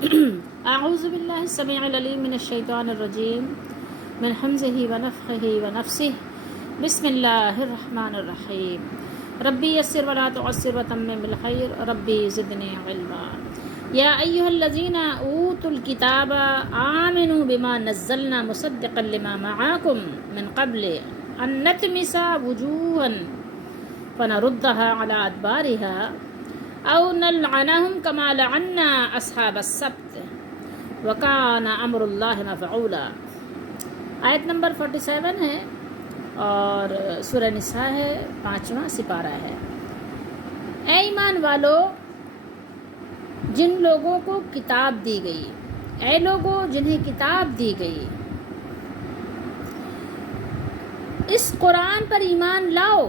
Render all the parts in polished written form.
اعوذ باللہ السمیع العلیم من الشیطان الرجیم من حمزہ ونفخہ ونفسہ بسم اللہ الرحمن الرحیم ربی یسر ولا تعسر وتمم بالخیر ربی زدنی علما یا ایھا الذین اوتوا الکتاب آمنوا بما نزلنا مصدقا لما معاکم من قبل ان نطمس وجوہا فنردها على ادبارها او نلعنهم كما لعنا اصحاب السبت وكان امر اللہ مفعولا۔ آیت نمبر 47 ہے اور سورہ نساء ہے، 5واں سپارہ ہے۔ اے ایمان والو، جن لوگوں کو کتاب دی گئی، اے لوگوں جنہیں کتاب دی گئی، اس قرآن پر ایمان لاؤ،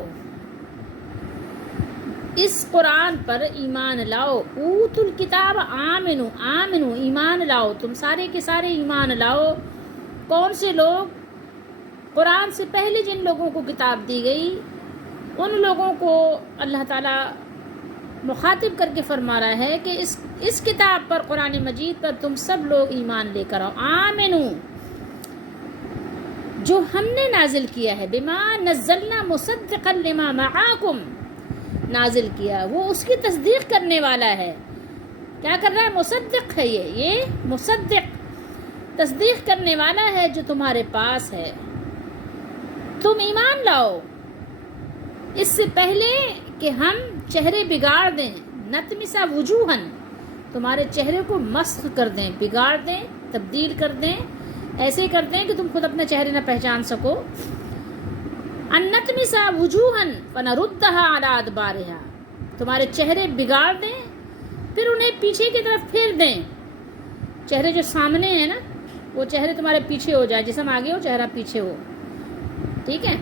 اس قرآن پر ایمان لاؤ۔ اوت الکتاب آمنو، آمنو ایمان لاؤ، تم سارے کے سارے ایمان لاؤ۔ کون سے لوگ؟ قرآن سے پہلے جن لوگوں کو کتاب دی گئی ان لوگوں کو اللہ تعالیٰ مخاطب کر کے فرما رہا ہے کہ اس کتاب پر، قرآن مجید پر تم سب لوگ ایمان لے کر آؤ۔ آمنو، جو ہم نے نازل کیا ہے، بما نزلنا مصدقا لما معاکم، نازل کیا وہ اس کی تصدیق کرنے والا ہے۔ کیا کر رہا ہے؟ مصدق ہے، یہ مصدق، تصدیق کرنے والا ہے جو تمہارے پاس ہے۔ تم ایمان لاؤ اس سے پہلے کہ ہم چہرے بگاڑ دیں، نتمسا وجوہن، تمہارے چہرے کو مسخ کر دیں، بگاڑ دیں، تبدیل کر دیں، ایسے کر دیں کہ تم خود اپنے چہرے نہ پہچان سکو۔ ان نتمسا وجوہن فنردھا علی ادبارہا، تمہارے چہرے بگاڑ دیں پھر انہیں پیچھے کی طرف پھیر دیں۔ چہرے جو سامنے ہیں نا، وہ چہرے تمہارے پیچھے ہو جائے، جسم آگے ہو چہرہ پیچھے ہو، ٹھیک ہے؟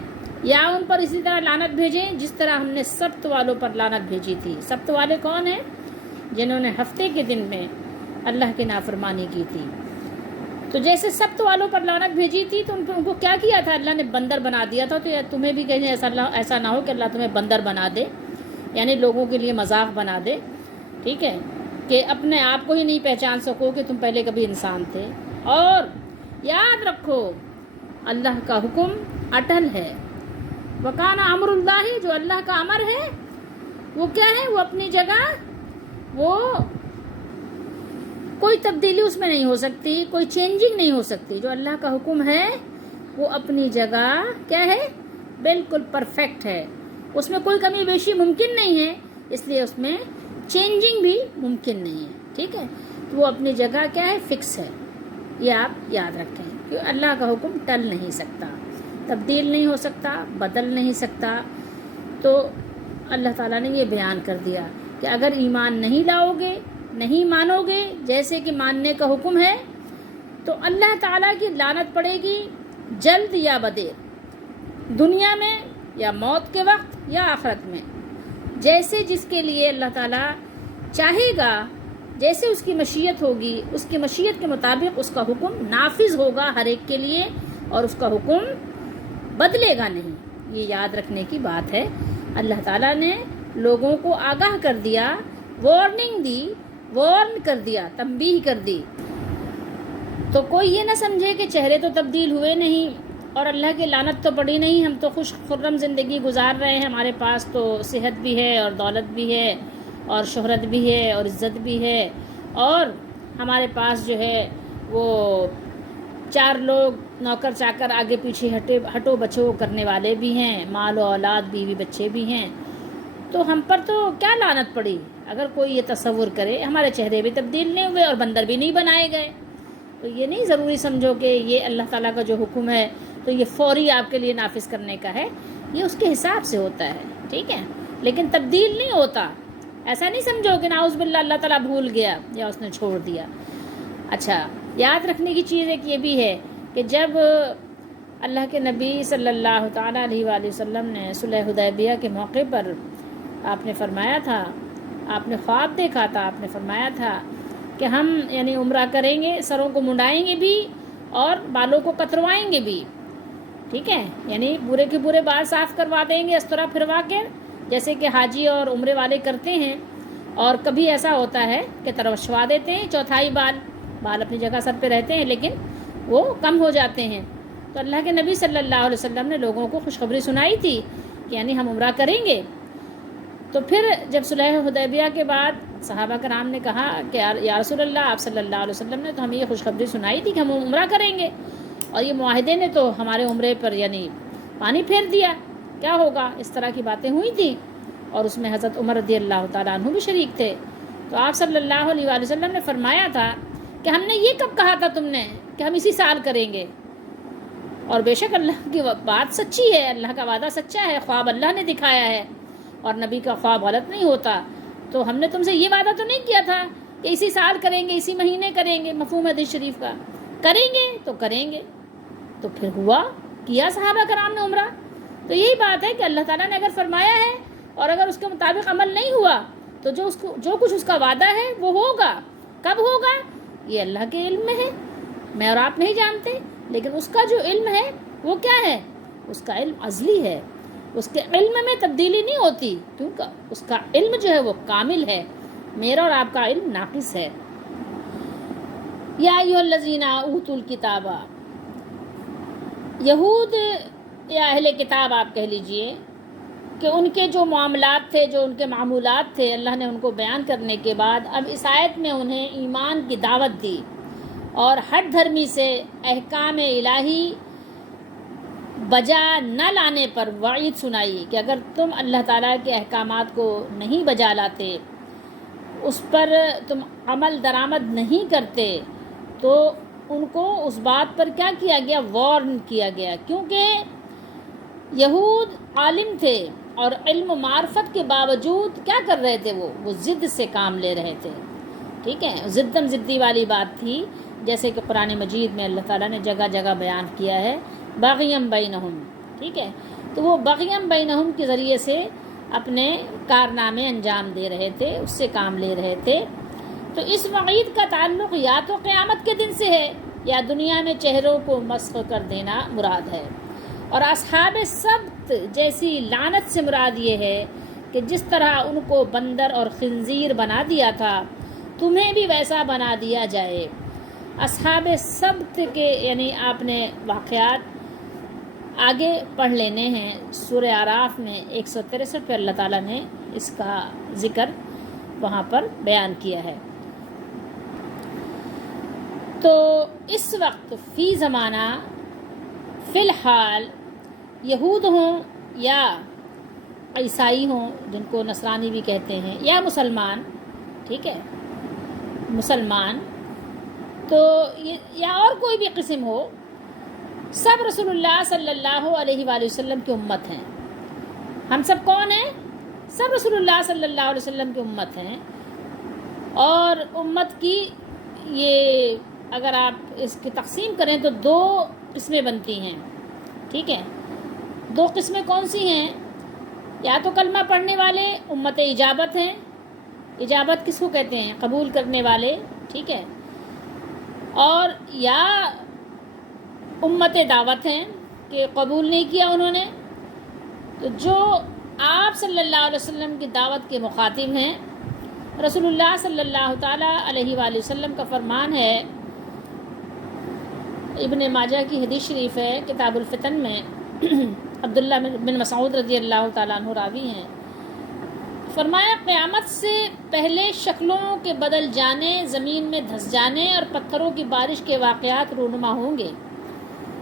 یا ان پر اسی طرح لعنت بھیجیں جس طرح ہم نے سبت والوں پر لعنت بھیجی تھی۔ سبت والے کون ہیں؟ جنہوں نے ہفتے کے دن میں اللہ کی نافرمانی کی تھی۔ تو جیسے سبت والوں پر لعنت بھیجی تھی تو ان کو کیا کیا تھا؟ اللہ نے بندر بنا دیا تھا۔ تو تمہیں بھی کہیں ایسا نہ ہو کہ اللہ تمہیں بندر بنا دے، یعنی لوگوں کے لیے مذاق بنا دے، ٹھیک ہے، کہ اپنے آپ کو ہی نہیں پہچان سکو کہ تم پہلے کبھی انسان تھے۔ اور یاد رکھو اللہ کا حکم اٹل ہے۔ وکان امر اللہ، جو اللہ کا امر ہے وہ کیا ہے؟ وہ اپنی جگہ، وہ کوئی تبدیلی اس میں نہیں ہو سکتی، کوئی چینجنگ نہیں ہو سکتی۔ جو اللہ کا حکم ہے وہ اپنی جگہ کیا ہے؟ بالکل پرفیکٹ ہے، اس میں کوئی کمی بیشی ممکن نہیں ہے، اس لیے اس میں چینجنگ بھی ممکن نہیں ہے، ٹھیک ہے؟ تو وہ اپنی جگہ کیا ہے؟ فکس ہے۔ یہ آپ یاد رکھیں کہ اللہ کا حکم ٹل نہیں سکتا، تبدیل نہیں ہو سکتا، بدل نہیں سکتا۔ تو اللہ تعالیٰ نے یہ بیان کر دیا کہ اگر ایمان نہیں لاؤ گے، نہیں مانو گے جیسے کہ ماننے کا حکم ہے، تو اللہ تعالیٰ کی لعنت پڑے گی جلد یا بدیر، دنیا میں یا موت کے وقت یا آخرت میں، جیسے جس کے لیے اللہ تعالیٰ چاہے گا، جیسے اس کی مشیت ہوگی، اس کی مشیت کے مطابق اس کا حکم نافذ ہوگا ہر ایک کے لیے، اور اس کا حکم بدلے گا نہیں۔ یہ یاد رکھنے کی بات ہے۔ اللہ تعالیٰ نے لوگوں کو آگاہ کر دیا، وارننگ دی، وارن کر دیا، تنبیہ کر دی۔ تو کوئی یہ نہ سمجھے کہ چہرے تو تبدیل ہوئے نہیں اور اللہ کی لعنت تو پڑی نہیں، ہم تو خوش خرم زندگی گزار رہے ہیں، ہمارے پاس تو صحت بھی ہے اور دولت بھی ہے اور شہرت بھی ہے اور عزت بھی ہے، اور ہمارے پاس جو ہے وہ 4 لوگ نوکر چاکر آگے پیچھے ہٹو بچو کرنے والے بھی ہیں، مال و اولاد، بیوی بچے بھی ہیں، تو ہم پر تو کیا لعنت پڑی؟ اگر کوئی یہ تصور کرے، ہمارے چہرے بھی تبدیل نہیں ہوئے اور بندر بھی نہیں بنائے گئے، تو یہ نہیں ضروری سمجھو کہ یہ اللہ تعالیٰ کا جو حکم ہے تو یہ فوری آپ کے لیے نافذ کرنے کا ہے، یہ اس کے حساب سے ہوتا ہے، ٹھیک ہے، لیکن تبدیل نہیں ہوتا۔ ایسا نہیں سمجھو کہ نعوذ باللہ اللہ تعالیٰ بھول گیا یا اس نے چھوڑ دیا۔ اچھا، یاد رکھنے کی چیز ایک یہ بھی ہے کہ جب اللہ کے نبی صلی اللہ تعالیٰ علیہ وآلہ وسلم نے صلح حدیبیہ کے موقع پر آپ نے فرمایا تھا، آپ نے خواب دیکھا تھا، آپ نے فرمایا تھا کہ ہم یعنی عمرہ کریں گے، سروں کو منڈائیں گے بھی اور بالوں کو کتروائیں گے بھی، ٹھیک ہے، یعنی پورے کے پورے بال صاف کروا دیں گے استرا پھروا کے، جیسے کہ حاجی اور عمرے والے کرتے ہیں۔ اور کبھی ایسا ہوتا ہے کہ ترشوا دیتے ہیں، چوتھائی بال اپنی جگہ سر پہ رہتے ہیں لیکن وہ کم ہو جاتے ہیں۔ تو اللہ کے نبی صلی اللہ علیہ وسلم نے لوگوں کو خوشخبری سنائی تھی کہ یعنی ہم عمرہ کریں گے۔ تو پھر جب صلح حدیبیہ کے بعد صحابہ کرام نے کہا کہ یا رسول اللہ، آپ صلی اللہ علیہ وسلم نے تو ہمیں یہ خوشخبری سنائی تھی کہ ہم عمرہ کریں گے، اور یہ معاہدے نے تو ہمارے عمرے پر یعنی پانی پھیر دیا، کیا ہوگا؟ اس طرح کی باتیں ہوئی تھیں، اور اس میں حضرت عمر رضی اللہ تعالیٰ عنہ بھی شریک تھے۔ تو آپ صلی اللہ علیہ وآلہ وسلم نے فرمایا تھا کہ ہم نے یہ کب کہا تھا تم نے کہ ہم اسی سال کریں گے؟ اور بے شک اللہ کی بات سچی ہے، اللہ کا وعدہ سچا ہے، خواب اللہ نے دکھایا ہے، اور نبی کا خواب غلط نہیں ہوتا۔ تو ہم نے تم سے یہ وعدہ تو نہیں کیا تھا کہ اسی سال کریں گے، اسی مہینے کریں گے؟ مفہوم حدیث شریف کا کریں گے تو کریں گے۔ تو پھر ہوا، کیا صحابہ کرام نے عمرہ۔ تو یہی بات ہے کہ اللہ تعالیٰ نے اگر فرمایا ہے اور اگر اس کے مطابق عمل نہیں ہوا تو جو کچھ اس کا وعدہ ہے وہ ہوگا۔ کب ہوگا یہ اللہ کے علم میں ہے، میں اور آپ نہیں جانتے، لیکن اس کا جو علم ہے وہ کیا ہے؟ اس کا علم ازلی ہے، اس کے علم میں تبدیلی نہیں ہوتی، کیونکہ اس کا علم جو ہے وہ کامل ہے، میرا اور آپ کا علم ناقص ہے۔ یا ایھا الذین اوتوا الکتاب، یہود یا اہل کتاب آپ کہہ لیجئے، کہ ان کے جو معاملات تھے، جو ان کے معمولات تھے، اللہ نے ان کو بیان کرنے کے بعد اب اس آیت میں انہیں ایمان کی دعوت دی، اور ہٹ دھرمی سے احکام الہی بجا نہ لانے پر وعید سنائی کہ اگر تم اللہ تعالیٰ کے احکامات کو نہیں بجا لاتے، اس پر تم عمل درآمد نہیں کرتے، تو ان کو اس بات پر کیا کیا گیا؟ وارن کیا گیا، کیونکہ یہود عالم تھے اور علم و معرفت کے باوجود کیا کر رہے تھے؟ وہ ضد سے کام لے رہے تھے، ٹھیک ہے، ضدم ضدی والی بات تھی، جیسے کہ قرآن مجید میں اللہ تعالیٰ نے جگہ جگہ بیان کیا ہے بغیم بینہم، ٹھیک ہے، تو وہ بغیم بینہم کے ذریعے سے اپنے کارنامے انجام دے رہے تھے، اس سے کام لے رہے تھے۔ تو اس وعید کا تعلق یا تو قیامت کے دن سے ہے یا دنیا میں چہروں کو مسخ کر دینا مراد ہے، اور اصحاب سبت جیسی لعنت سے مراد یہ ہے کہ جس طرح ان کو بندر اور خنزیر بنا دیا تھا تمہیں بھی ویسا بنا دیا جائے۔ اصحاب سبت کے یعنی آپ نے واقعات آگے پڑھ لینے ہیں، سورہ اعراف میں 163 پہ اللہ تعالیٰ نے اس کا ذکر وہاں پر بیان کیا ہے۔ تو اس وقت فی زمانہ فی الحال یہود ہوں یا عیسائی ہوں، جن کو نصرانی بھی کہتے ہیں، یا مسلمان، ٹھیک ہے، مسلمان، تو یا اور کوئی بھی قسم ہو، سب رسول اللہ صلی اللہ علیہ وآلہ وسلم کی امت ہیں۔ ہم سب کون ہیں؟ سب رسول اللہ صلی اللہ علیہ وسلم کی امت ہیں، اور امت کی یہ اگر آپ اس کی تقسیم کریں تو 2 قسمیں بنتی ہیں، ٹھیک ہے۔ 2 قسمیں کون سی ہیں؟ یا تو کلمہ پڑھنے والے امت اجابت ہیں، اجابت کس کو کہتے ہیں؟ قبول کرنے والے، ٹھیک ہے، اور یا امت دعوت ہیں کہ قبول نہیں کیا انہوں نے۔ تو جو آپ صلی اللہ علیہ وسلم کی دعوت کے مخاطب ہیں، رسول اللہ صلی اللہ تعالیٰ علیہ وآلہ وسلم کا فرمان ہے، ابن ماجہ کی حدیث شریف ہے کتاب الفتن میں، عبداللہ بن مسعود رضی اللہ تعالیٰ عنہ راوی ہیں، فرمایا قیامت سے پہلے شکلوں کے بدل جانے، زمین میں دھس جانے اور پتھروں کی بارش کے واقعات رونما ہوں گے۔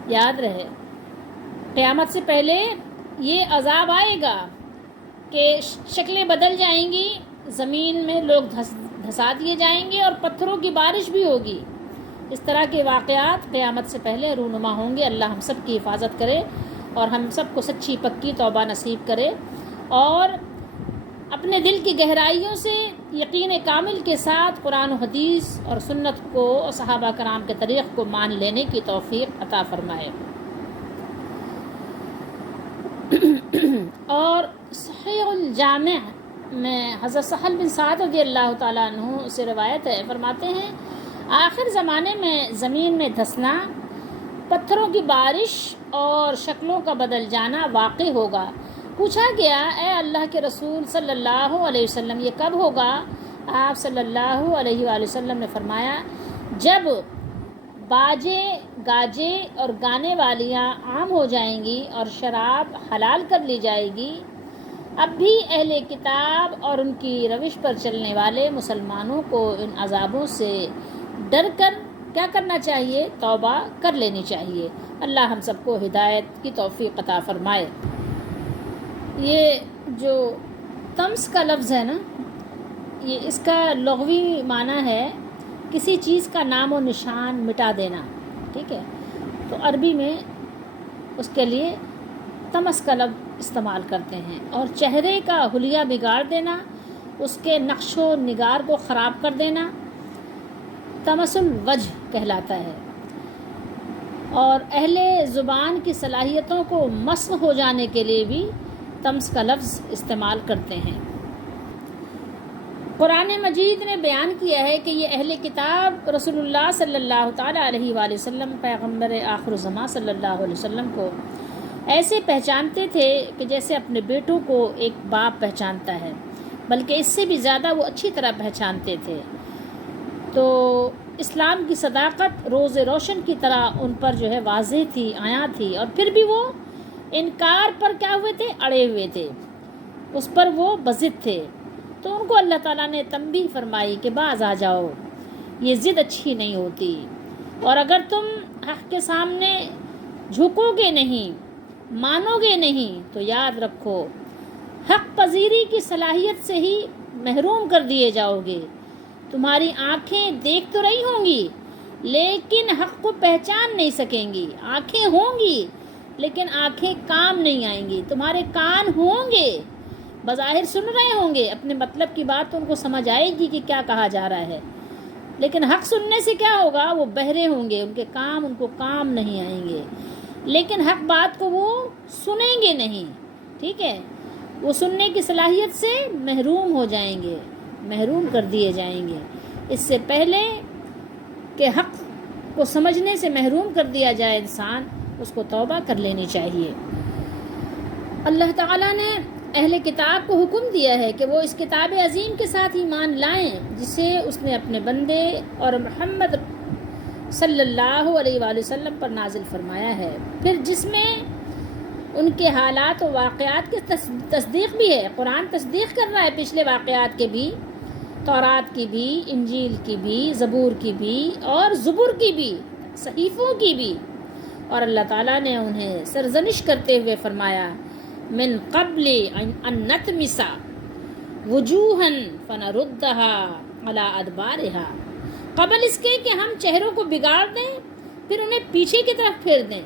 یاد رہے، قیامت سے پہلے یہ عذاب آئے گا کہ شکلیں بدل جائیں گی، زمین میں لوگ دھسا دیے جائیں گے اور پتھروں کی بارش بھی ہوگی۔ اس طرح کے واقعات قیامت سے پہلے رونما ہوں گے۔ اللہ ہم سب کی حفاظت کرے اور ہم سب کو سچی پکی توبہ نصیب کرے، اور اپنے دل کی گہرائیوں سے یقین کامل کے ساتھ قرآن و حدیث اور سنت کو اور صحابہ کرام کے طریق کو مان لینے کی توفیق عطا فرمائے۔ اور صحیح الجامع میں حضرت سہل بن سعد رضی اللہ تعالیٰ عنہ سے روایت ہے، فرماتے ہیں آخر زمانے میں زمین میں دھسنا، پتھروں کی بارش اور شکلوں کا بدل جانا واقع ہوگا۔ پوچھا گیا اے اللہ کے رسول صلی اللہ علیہ وسلم یہ کب ہوگا؟ آپ صلی اللہ علیہ وآلہ وسلم نے فرمایا جب باجے گاجے اور گانے والیاں عام ہو جائیں گی اور شراب حلال کر لی جائے گی، اب بھی اہل کتاب اور ان کی روش پر چلنے والے مسلمانوں کو ان عذابوں سے ڈر کر کیا کرنا چاہیے؟ توبہ کر لینی چاہیے۔ اللہ ہم سب کو ہدایت کی توفیق عطا فرمائے۔ یہ جو طمس کا لفظ ہے نا، یہ اس کا لغوی معنی ہے کسی چیز کا نام و نشان مٹا دینا، ٹھیک ہے؟ تو عربی میں اس کے لیے طمس کا لفظ استعمال کرتے ہیں، اور چہرے کا حلیہ بگاڑ دینا، اس کے نقش و نگار کو خراب کر دینا طمس الوجہ کہلاتا ہے، اور اہل زبان کی صلاحیتوں کو مسخ ہو جانے کے لیے بھی طمس کا لفظ استعمال کرتے ہیں۔ قرآن مجید نے بیان کیا ہے کہ یہ اہل کتاب رسول اللہ صلی اللہ تعالیٰ علیہ وآلہ وسلم، پیغمبر آخر الزماں صلی اللہ علیہ وسلم کو ایسے پہچانتے تھے کہ جیسے اپنے بیٹوں کو ایک باپ پہچانتا ہے، بلکہ اس سے بھی زیادہ وہ اچھی طرح پہچانتے تھے۔ تو اسلام کی صداقت روز روشن کی طرح ان پر جو ہے واضح تھی، آیا تھی، اور پھر بھی وہ انکار پر کیا ہوئے تھے؟ اڑے ہوئے تھے، اس پر وہ بضد تھے۔ تو ان کو اللہ تعالیٰ نے تنبیہ فرمائی کہ باز آ جاؤ، یہ ضد اچھی نہیں ہوتی، اور اگر تم حق کے سامنے جھکو گے نہیں، مانو گے نہیں، تو یاد رکھو حق پذیری کی صلاحیت سے ہی محروم کر دیے جاؤ گے۔ تمہاری آنکھیں دیکھ تو رہی ہوں گی لیکن حق کو پہچان نہیں سکیں گی، آنکھیں ہوں گی لیکن آنکھیں کام نہیں آئیں گی، تمہارے کان ہوں گے، بظاہر سن رہے ہوں گے، اپنے مطلب کی بات تو ان کو سمجھ آئے گی کہ کیا کہا جا رہا ہے، لیکن حق سننے سے کیا ہوگا؟ وہ بہرے ہوں گے، ان کے کام ان کو کام نہیں آئیں گے، لیکن حق بات کو وہ سنیں گے نہیں، ٹھیک ہے؟ وہ سننے کی صلاحیت سے محروم ہو جائیں گے، محروم کر دیے جائیں گے۔ اس سے پہلے کہ حق کو سمجھنے سے محروم کر دیا جائے انسان، اس کو توبہ کر لینی چاہیے۔ اللہ تعالیٰ نے اہل کتاب کو حکم دیا ہے کہ وہ اس کتاب عظیم کے ساتھ ایمان لائیں جسے اس نے اپنے بندے اور محمد صلی اللہ علیہ وآلہ وسلم پر نازل فرمایا ہے، پھر جس میں ان کے حالات و واقعات کی تصدیق بھی ہے۔ قرآن تصدیق کر رہا ہے پچھلے واقعات کے بھی، تورات کی بھی، انجیل کی بھی، زبور کی بھی، اور زبور کی بھی، صحیفوں کی بھی، اور اللہ تعالیٰ نے انہیں سرزنش کرتے ہوئے فرمایا من قبل ان نطمس وجوہا فنردها علی ادبارها، قبل اس کے کہ ہم چہروں کو بگاڑ دیں پھر انہیں پیچھے کی طرف پھیر دیں۔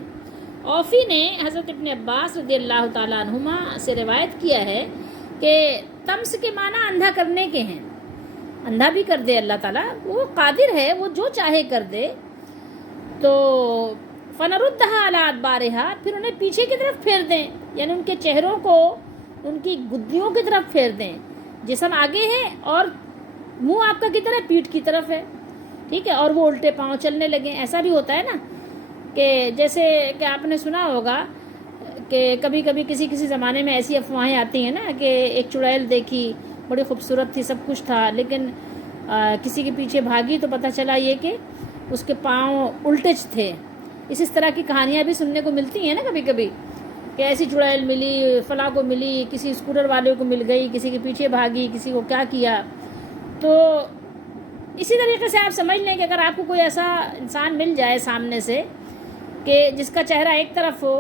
اوفی نے حضرت ابن عباس رضی اللہ تعالیٰ عنہما سے روایت کیا ہے کہ طمس کے معنی اندھا کرنے کے ہیں، اندھا بھی کر دے اللہ تعالیٰ، وہ قادر ہے، وہ جو چاہے کر دے۔ تو فنردها علی ادبارها، پھر انہیں پیچھے کی طرف پھیر دیں، یعنی ان کے چہروں کو ان کی گدیوں کی طرف پھیر دیں۔ جسم آگے ہے اور منہ آپ کا کی طرف پیٹھ کی طرف ہے، ٹھیک ہے، اور وہ الٹے پاؤں چلنے لگیں۔ ایسا بھی ہوتا ہے نا کہ جیسے کہ آپ نے سنا ہوگا کہ کبھی کبھی کسی زمانے میں ایسی افواہیں آتی ہیں نا کہ ایک چڑیل دیکھی، بڑی خوبصورت تھی، سب کچھ تھا، لیکن کسی کے پیچھے بھاگی تو پتہ چلا یہ کہ اس کے پاؤں الٹے تھے۔ اس طرح کی کہانیاں بھی سننے کو ملتی ہیں نا کبھی کبھی کہ ایسی چڑیل ملی، فلاں کو ملی، کسی اسکوٹر والے کو مل گئی، کسی کے پیچھے بھاگی، کسی کو کیا کیا۔ تو اسی طریقے سے آپ سمجھ لیں کہ اگر آپ کو کوئی ایسا انسان مل جائے سامنے سے کہ جس کا چہرہ ایک طرف ہو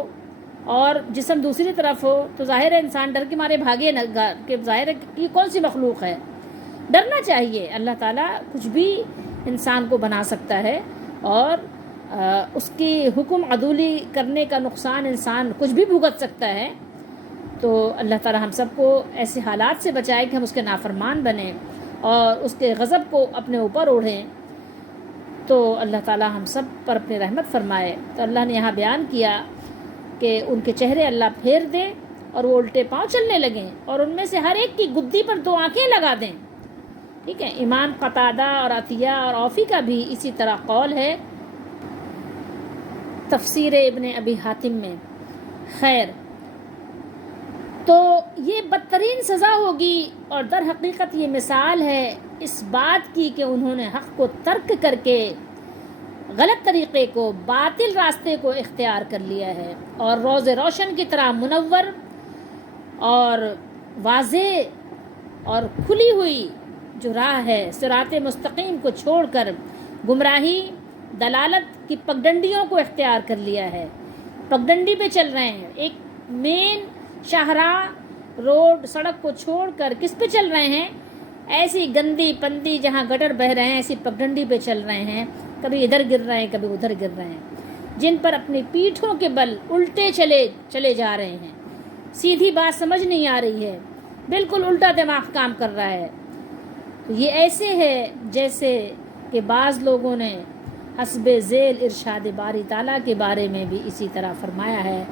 اور جسم دوسری طرف ہو، تو ظاہر ہے انسان ڈر کے مارے بھاگے نہ، کہ ظاہر ہے کہ کون سی مخلوق ہے۔ ڈرنا چاہیے، اللہ تعالیٰ کچھ بھی انسان کو بنا سکتا ہے، اور اس کی حکم عدولی کرنے کا نقصان انسان کچھ بھی بھگت سکتا ہے۔ تو اللہ تعالیٰ ہم سب کو ایسے حالات سے بچائے کہ ہم اس کے نافرمان بنیں اور اس کے غضب کو اپنے اوپر اوڑھیں۔ تو اللہ تعالیٰ ہم سب پر اپنی رحمت فرمائے۔ تو اللہ نے یہاں بیان کیا کہ ان کے چہرے اللہ پھیر دیں اور وہ الٹے پاؤں چلنے لگیں، اور ان میں سے ہر ایک کی گدی پر 2 آنکھیں لگا دیں، ٹھیک ہے۔ امام قتادہ اور عطیہ اور اوفی کا بھی اسی طرح قول ہے۔ تفسیر ابن ابی حاتم میں۔ خیر، تو یہ بدترین سزا ہوگی، اور در حقیقت یہ مثال ہے اس بات کی کہ انہوں نے حق کو ترک کر کے غلط طریقے کو، باطل راستے کو اختیار کر لیا ہے، اور روز روشن کی طرح منور اور واضح اور کھلی ہوئی جو راہ ہے صراط مستقیم کو چھوڑ کر گمراہی، دلالت کی پگڈنڈیوں کو اختیار کر لیا ہے، پگڈنڈی پہ چل رہے ہیں، ایک مین شاہراہ روڈ سڑک کو چھوڑ کر کس پہ چل رہے ہیں؟ ایسی گندی پندی جہاں گٹر بہہ رہے ہیں ایسی پگڈنڈی پہ چل رہے ہیں، کبھی ادھر گر رہے ہیں کبھی ادھر گر رہے ہیں، جن پر اپنی پیٹھوں کے بل الٹے چلے جا رہے ہیں، سیدھی بات سمجھ نہیں آ رہی ہے، بالکل الٹا دماغ کام کر رہا ہے۔ تو یہ ایسے ہے جیسے کہ بعض لوگوں نے حسب ذیل ارشاد باری تعالیٰ کے بارے میں بھی اسی طرح فرمایا ہے،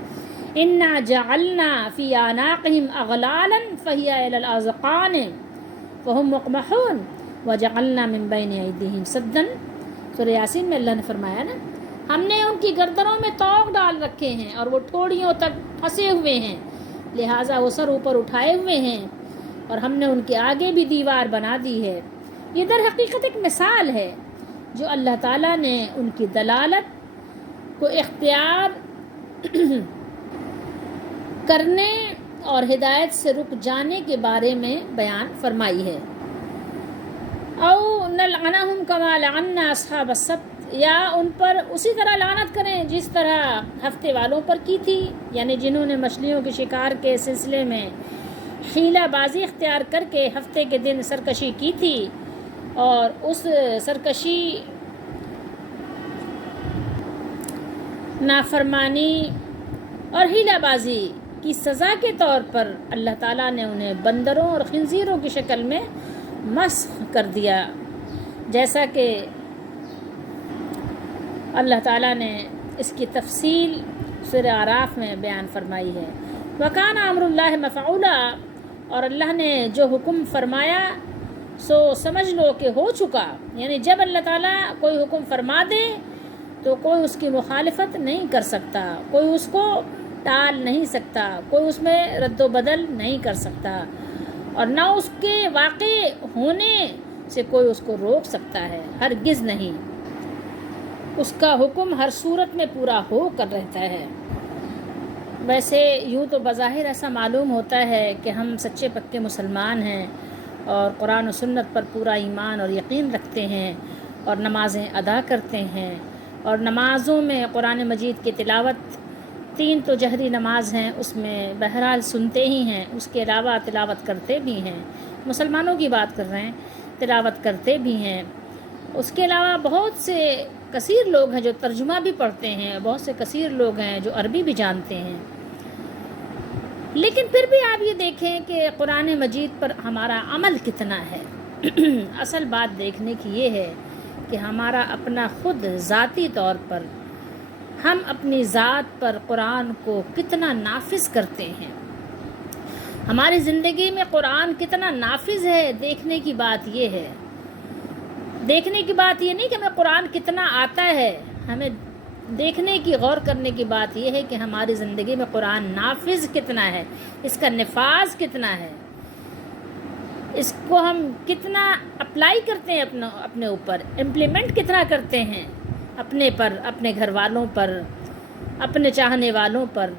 اِنَّا جَعَلْنَا فِي أَعْنَاقِهِمْ أَغْلَالًا فَهِيَ إِلَى الْأَذْقَانِ فَهُمْ مُقْمَحُونَ وَجَعَلْنَا مِن بَيْنِ أَيْدِيهِمْ سَدًّا۔ سورہ یاسین میں اللہ نے فرمایا نا، ہم نے ان کی گردنوں میں طوق ڈال رکھے ہیں اور وہ ٹھوڑیوں تک پھنسے ہوئے ہیں، لہٰذا وہ سر اوپر اٹھائے ہوئے ہیں، اور ہم نے ان کے آگے بھی دیوار بنا دی ہے۔ یہ در حقیقت ایک مثال ہے جو اللہ تعالیٰ نے ان کی دلالت کو اختیار کرنے اور ہدایت سے رک جانے کے بارے میں بیان فرمائی ہے۔ او نلعنہم کما لعنا اصحاب السبت، یا ان پر اسی طرح لعنت کریں جس طرح ہفتے والوں پر کی تھی، یعنی جنہوں نے مچھلیوں کے شکار کے سلسلے میں حیلہ بازی اختیار کر کے ہفتے کے دن سرکشی کی تھی، اور اس سرکشی، نافرمانی اور حیلہ بازی کی سزا کے طور پر اللہ تعالیٰ نے انہیں بندروں اور خنزیروں کی شکل میں مسخ کر دیا، جیسا کہ اللہ تعالیٰ نے اس کی تفصیل سورہ اعراف میں بیان فرمائی ہے۔ وَكَانَ أَمْرُ اللَّهِ مَفْعُولًا، اور اللہ نے جو حکم فرمایا سو سمجھ لو کہ ہو چکا، یعنی جب اللہ تعالیٰ کوئی حکم فرما دے تو کوئی اس کی مخالفت نہیں کر سکتا، کوئی اس کو ٹال نہیں سکتا، کوئی اس میں رد و بدل نہیں کر سکتا، اور نہ اس کے واقع ہونے سے کوئی اس کو روک سکتا ہے، ہرگز نہیں، اس کا حکم ہر صورت میں پورا ہو کر رہتا ہے۔ ویسے یوں تو بظاہر ایسا معلوم ہوتا ہے کہ ہم سچے پکے مسلمان ہیں اور قرآن و سنت پر پورا ایمان اور یقین رکھتے ہیں اور نمازیں ادا کرتے ہیں، اور نمازوں میں قرآن مجید کی تلاوت، 3 تو جہری نماز ہیں اس میں بہرحال سنتے ہی ہیں، اس کے علاوہ تلاوت کرتے بھی ہیں، مسلمانوں کی بات کر رہے ہیں، تلاوت کرتے بھی ہیں، اس کے علاوہ بہت سے کثیر لوگ ہیں جو ترجمہ بھی پڑھتے ہیں، بہت سے کثیر لوگ ہیں جو عربی بھی جانتے ہیں، لیکن پھر بھی آپ یہ دیکھیں کہ قرآن مجید پر ہمارا عمل کتنا ہے۔ اصل بات دیکھنے کی یہ ہے کہ ہمارا اپنا خود ذاتی طور پر ہم اپنی ذات پر قرآن کو کتنا نافذ کرتے ہیں، ہماری زندگی میں قرآن کتنا نافذ ہے، دیکھنے کی بات یہ ہے۔ دیکھنے کی بات یہ نہیں کہ ہمیں قرآن کتنا آتا ہے، ہمیں دیکھنے کی، غور کرنے کی بات یہ ہے کہ ہماری زندگی میں قرآن نافذ کتنا ہے، اس کا نفاذ کتنا ہے، اس کو ہم کتنا اپلائی کرتے ہیں اپنے اوپر، امپلیمنٹ کتنا کرتے ہیں اپنے پر، اپنے گھر والوں پر، اپنے چاہنے والوں پر،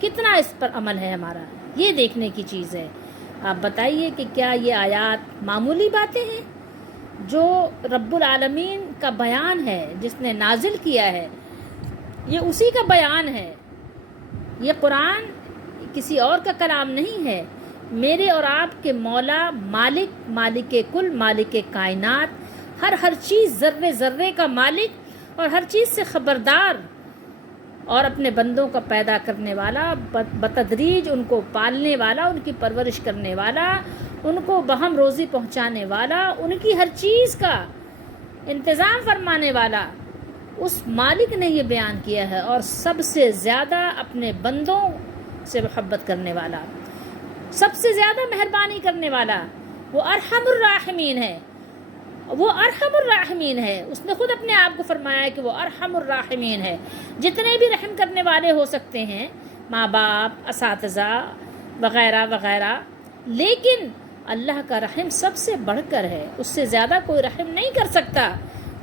کتنا اس پر عمل ہے ہمارا، یہ دیکھنے کی چیز ہے۔ آپ بتائیے کہ کیا یہ آیات معمولی باتیں ہیں؟ جو رب العالمین کا بیان ہے، جس نے نازل کیا ہے، یہ اسی کا بیان ہے، یہ قرآن کسی اور کا کلام نہیں ہے، میرے اور آپ کے مولا، مالک، مالک کل، مالک کائنات، ہر چیز، ذرے ذرے کا مالک اور ہر چیز سے خبردار، اور اپنے بندوں کا پیدا کرنے والا، بتدریج ان کو پالنے والا، ان کی پرورش کرنے والا، ان کو بہم روزی پہنچانے والا، ان کی ہر چیز کا انتظام فرمانے والا، اس مالک نے یہ بیان کیا ہے، اور سب سے زیادہ اپنے بندوں سے محبت کرنے والا، سب سے زیادہ مہربانی کرنے والا، وہ ارحم الراحمین ہے، وہ ارحم الراحمین ہے، اس نے خود اپنے آپ کو فرمایا ہے کہ وہ ارحم الراحمین ہے۔ جتنے بھی رحم کرنے والے ہو سکتے ہیں، ماں باپ، اساتذہ، وغیرہ وغیرہ، لیکن اللہ کا رحم سب سے بڑھ کر ہے، اس سے زیادہ کوئی رحم نہیں کر سکتا۔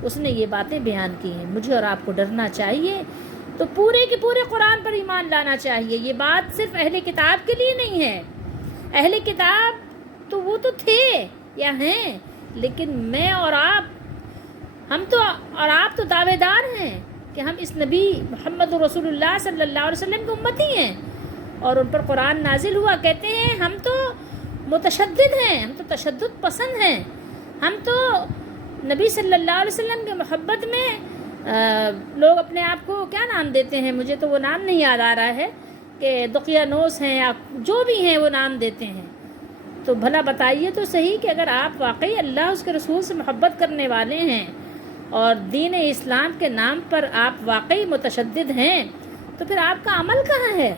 اس نے یہ باتیں بیان کی ہیں۔ مجھے اور آپ کو ڈرنا چاہیے، تو پورے کے پورے قرآن پر ایمان لانا چاہیے۔ یہ بات صرف اہل کتاب کے لیے نہیں ہے۔ اہل کتاب تو وہ تو تھے یا ہیں، لیکن میں اور آپ، ہم تو اور آپ تو دعوے دار ہیں کہ ہم اس نبی محمد رسول اللہ صلی اللہ علیہ وسلم کے امتی ہیں، اور ان پر قرآن نازل ہوا۔ کہتے ہیں ہم تو متشدد ہیں، ہم تو تشدد پسند ہیں، ہم تو نبی صلی اللہ علیہ وسلم کے محبت میں لوگ اپنے آپ کو کیا نام دیتے ہیں، مجھے تو وہ نام نہیں یاد آ رہا ہے، کہ دقیانوس ہیں یا جو بھی ہیں وہ نام دیتے ہیں۔ تو بھلا بتائیے تو صحیح کہ اگر آپ واقعی اللہ اس کے رسول سے محبت کرنے والے ہیں اور دین اسلام کے نام پر آپ واقعی متشدد ہیں، تو پھر آپ کا عمل کہاں ہے؟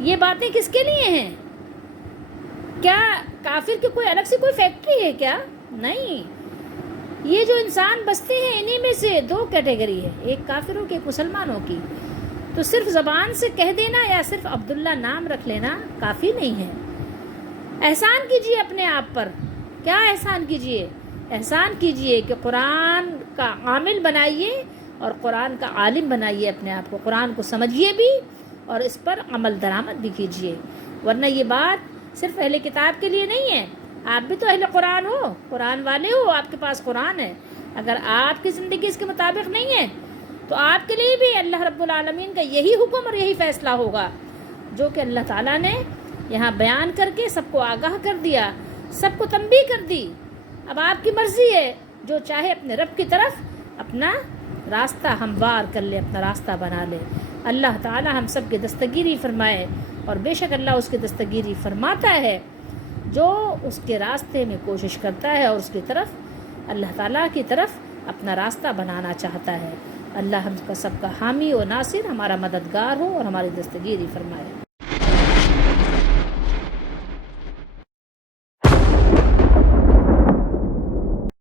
یہ باتیں کس کے لیے ہیں؟ کیا کافر کی کوئی الگ سے کوئی فیکٹری ہے کیا؟ نہیں، یہ جو انسان بستے ہیں انہی میں سے دو کیٹیگری ہے، ایک کافروں کی ایک مسلمانوں کی۔ تو صرف زبان سے کہہ دینا یا صرف عبداللہ نام رکھ لینا کافی نہیں ہے۔ احسان کیجئے اپنے آپ پر۔ کیا احسان کیجئے؟ احسان کیجئے کہ قرآن کا عامل بنائیے اور قرآن کا عالم بنائیے اپنے آپ کو، قرآن کو سمجھیے بھی اور اس پر عمل درآمد بھی کیجئے۔ ورنہ یہ بات صرف اہل کتاب کے لیے نہیں ہے، آپ بھی تو اہل قرآن ہو، قرآن والے ہو، آپ کے پاس قرآن ہے۔ اگر آپ کی زندگی اس کے مطابق نہیں ہے تو آپ کے لیے بھی اللہ رب العالمین کا یہی حکم اور یہی فیصلہ ہوگا جو کہ اللہ تعالیٰ نے یہاں بیان کر کے سب کو آگاہ کر دیا، سب کو تنبیہ کر دی۔ اب آپ کی مرضی ہے، جو چاہے اپنے رب کی طرف اپنا راستہ ہموار کر لے، اپنا راستہ بنا لے۔ اللہ تعالیٰ ہم سب کی دستگیری فرمائے، اور بے شک اللہ اس کی دستگیری فرماتا ہے جو اس کے راستے میں کوشش کرتا ہے اور اس کی طرف، اللہ تعالیٰ کی طرف اپنا راستہ بنانا چاہتا ہے۔ اللہ ہم کا سب کا حامی و ناصر، ہمارا مددگار ہو اور ہماری دستگیری فرمائے۔